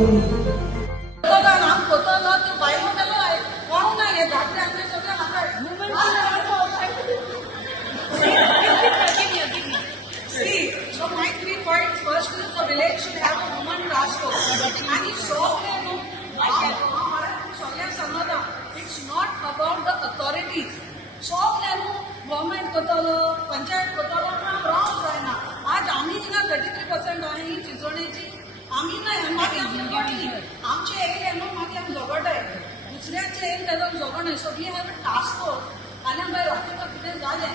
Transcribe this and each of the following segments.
Tony. See, so my 3 points. First is the village should have a woman transport. And it's not about the authorities. Government panchayat wrong जायना. आज आम्ही 33% आहे ही चिंचोणेची. आम्ही नाही मागे आमचे एरिया मागे आम्ही जगत आहे. दुसऱ्याचे एरिया जगत आहे. So we have a task force. आणि बाय रात्रीला किती झाले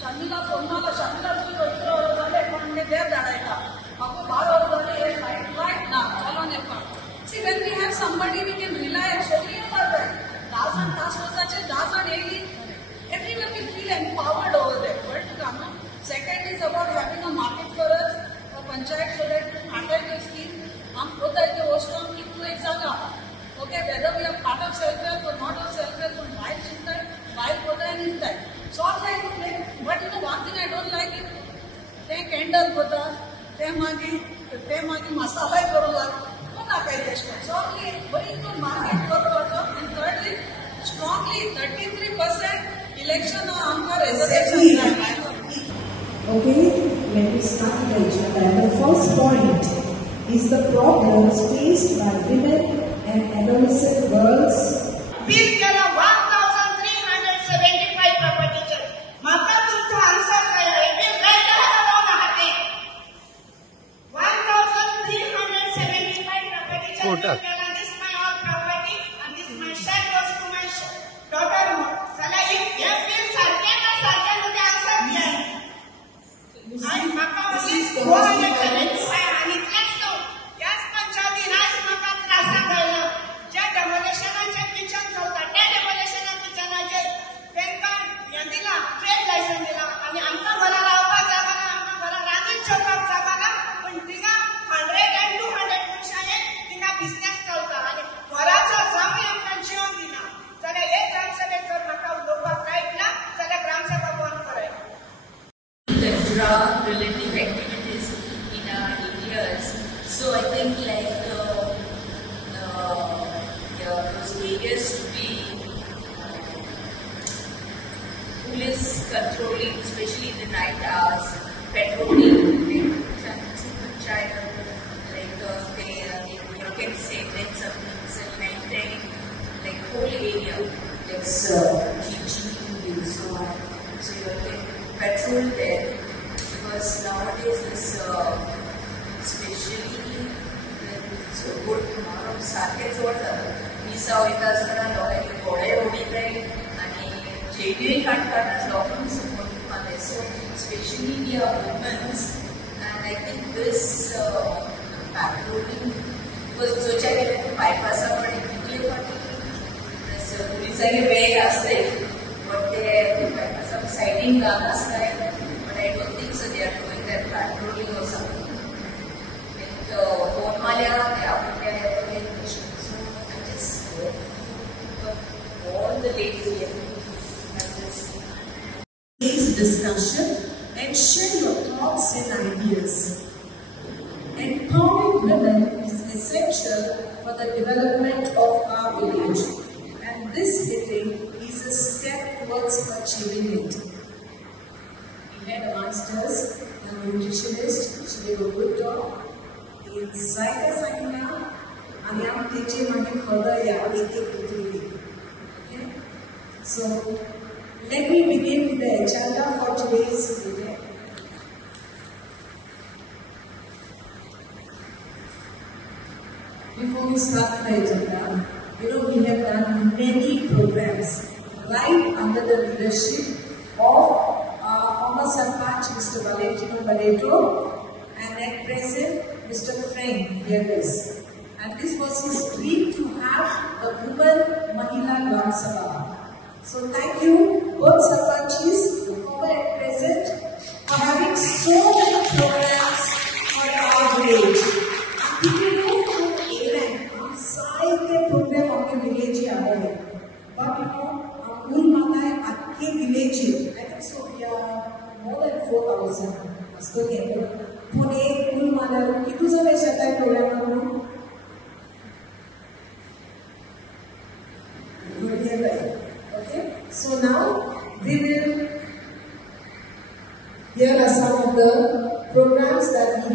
शर्मिला फोन मला शर्मिला तुझी गोष्ट झाले पण मी देर धाडायचा मग 12 झाले राईट ना चलो ने पण see when we have somebody we can rely solely perfect. That's and task force that's and daily. Everyone will feel empowered over there. But second is about having a market for us, a panchayat so that handle the scheme. हम होता है कि वो stock की to एक जगह. Okay, whether we are part of self-help or not of self-help, so while चिंता है, while होता है नहीं है. So I like to play, but one thing I don't like it. ते candle होता, ते मागी मसाला ही Corolla. So very good market and thirdly, strongly 33% election on reservation. Okay, let me start the agenda. The first point is the problems faced by women and adolescent girls. Bill केला 1375 property. माता तुमचा answer काय आहे? Bill काय केला दोन हाते 1375 property. This is my own property and this my son goes to my daughter. चला ये बिल सारखे ना सारखे लोक आन्सर द्या. आणि माका ओनली 475 आणि त्याच याच पंचायती राज माका त्रास झाला. ज्या डेमोलेशनाचे किचन चलता त्या डेमोलेशना किचनाचे त्यांना दिला ट्रेड लायसन्स दिला आणि आमका घरा लावपाक जागा ना आमका घरा रांदून जेवपाक जागा ना पण तिगा 100 and 200 पेक्षा तिगा बिझनेस चलता आणि घराचो जावई आमकां जीवन दिना. जाल्यार एक ग्रामसभेत जर म्हाका उलोवपाक लायकला जाल्यार ग्रामसभा बंद कराय. The drug-related activities in our areas. So I think like those areas to be police controlling, especially in the night hours, patrolling, like can segment some things and maintain like whole area, like GG and so on. So you can patrol there because nowadays this especially so good tomorrow सारखेच होतात. मिसा होता असताना लोकांनी गोळे उडीताय आणि JD काढतात लोकांनी सपोर्ट मध्ये. So especially we are women and I think this patrolling because जोच्या गेले बायपासाकडे किती वाटते पोलिसांनी वेळ असते but they some sighting guns but I don't think so they are doing that patrolling or something. Phone वाल्या आपल्या so I just hope all the ladies here have this. Please discussion and share your thoughts and ideas. Empowering women is essential for the development of our village, and this meeting is a step towards achieving it. We had amongst us a nutritionist. She gave a good talk. In Saika, I am teaching my further. Okay. So let me begin with the agenda for today's meeting. Before we start the agenda, we have done many programs right under the leadership of our former Sarpanch, Mr. Valentino Barreto, and at present, Mr. Frank Yerdes. And this was his dream to have a woman Mahila Gram Sabha. So thank you, both Sarpanchis, former and present, for having so many programs for our village. Program of the village but Moon Mata at village, I think so we are more than 4,000 students. For a Moon Mata, it was a program. So now we will, here are some of the programs that we